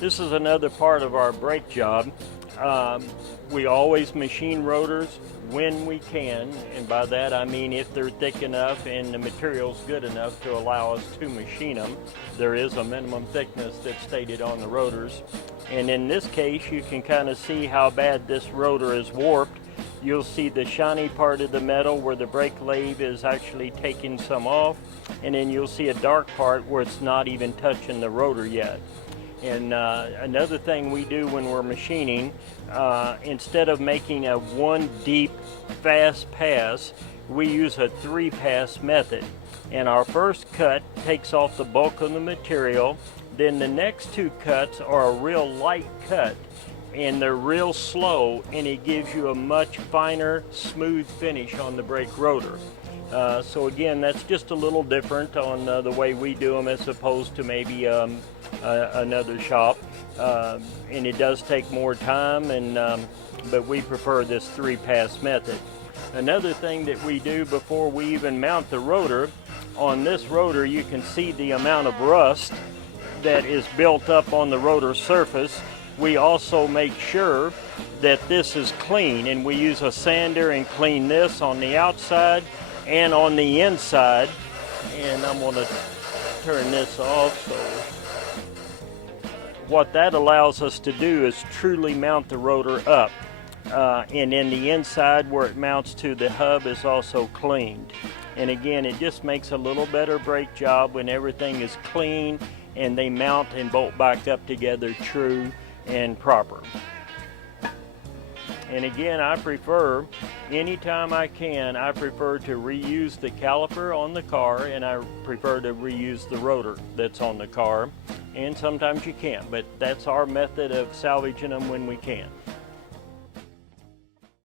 This is another part of our brake job. We always machine rotors when we can, and by that I mean if they're thick enough and the material's good enough to allow us to machine them. There is a minimum thickness that's stated on the rotors. And in this case, you can kind of see how bad this rotor is warped. You'll see the shiny part of the metal where the brake lathe is actually taking some off, and then you'll see a dark part where it's not even touching the rotor yet. And another thing we do when we're machining, instead of making a one deep fast pass, we use a 3-pass method. And our first cut takes off the bulk of the material. Then the next 2 cuts are a real light cut, and they're real slow, and it gives you a much finer, smooth finish on the brake rotor. So again, that's just a little different on the way we do them as opposed to maybe another shop. And it does take more time, but we prefer this 3-pass method. Another thing that we do before we even mount the rotor, on this rotor you can see the amount of rust that is built up on the rotor surface. We also make sure that this is clean, and we use a sander and clean this on the outside and on the inside. And I'm going to turn this off. So what that allows us to do is truly mount the rotor up. And in the inside where it mounts to the hub is also cleaned. And again, it just makes a little better brake job when everything is clean and they mount and bolt back up together true and proper. And again, I prefer, anytime I can, I prefer to reuse the caliper on the car, and I prefer to reuse the rotor that's on the car. And sometimes you can't, but that's our method of salvaging them when we can.